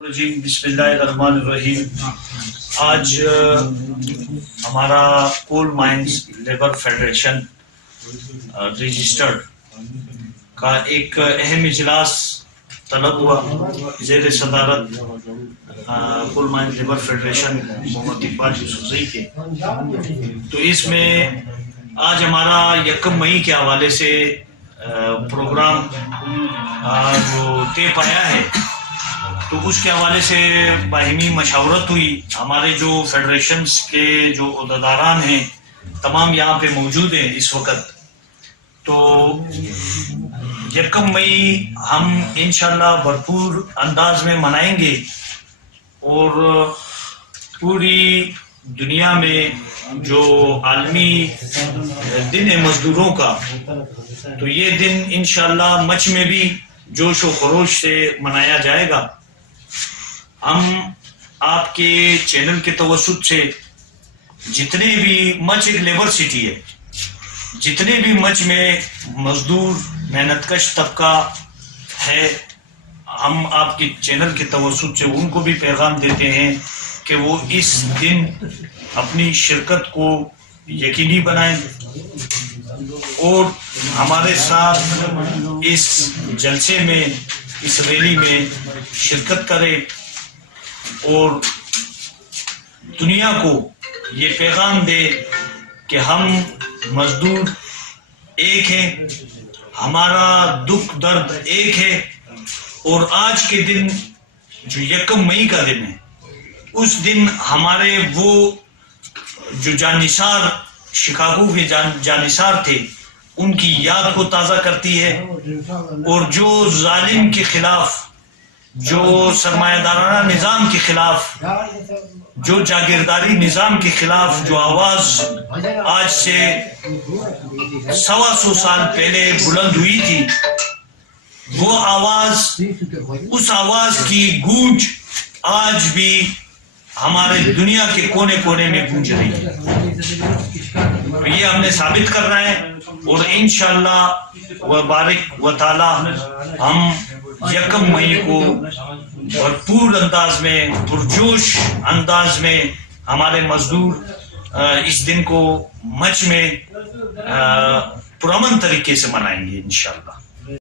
بسم اللہ الرحمن الرحیم۔ آج ہمارا کول مائنز لیبر فیڈریشن رجسٹرڈ کا ایک اہم اجلاس طلب ہوا زیر صدارت کول مائنز لیبر فیڈریشن محمد اقبال یوسفزئی کے۔ تو اس میں آج ہمارا 1 مئی کے حوالے سے پروگرام جو طے پایا ہے، تو اس کے حوالے سے باہمی مشاورت ہوئی۔ ہمارے جو فیڈریشنز کے جو عہدیداران ہیں تمام یہاں پہ موجود ہیں اس وقت۔ تو 1 مئی ہم انشاءاللہ بھرپور انداز میں منائیں گے، اور پوری دنیا میں جو عالمی دن ہے مزدوروں کا، تو یہ دن انشاءاللہ مچ میں بھی جوش و خروش سے منایا جائے گا۔ ہم آپ کے چینل کے توسط سے جتنے بھی مچ ایک لیبر سٹی ہے، جتنے بھی مچ میں مزدور محنت کش طبقہ ہے، ہم آپ کے چینل کے توسط سے ان کو بھی پیغام دیتے ہیں کہ وہ اس دن اپنی شرکت کو یقینی بنائیں اور ہمارے ساتھ اس جلسے میں، اس ریلی میں شرکت کرے، اور دنیا کو یہ پیغام دے کہ ہم مزدور ایک ہیں، ہمارا دکھ درد ایک ہے، اور آج کے دن جو 1 مئی کا دن ہے، اس دن ہمارے وہ جو جانثار شکاگو کے جانثار تھے ان کی یاد کو تازہ کرتی ہے، اور جو ظالم کے خلاف، جو سرمایہ دارانہ نظام کے خلاف، جو جاگیرداری نظام کے خلاف جو آواز آج سے 125 سال پہلے بلند ہوئی تھی، وہ آواز، اس آواز کی گونج آج بھی ہمارے دنیا کے کونے کونے میں گونج رہی ہے۔ یہ ہم نے ثابت کرنا ہے، اور انشاءاللہ وبارک و تعالی ہم 1 مئی کو بھرپور انداز میں، پرجوش انداز میں ہمارے مزدور اس دن کو مچ میں پرامن طریقے سے منائیں گے انشاءاللہ۔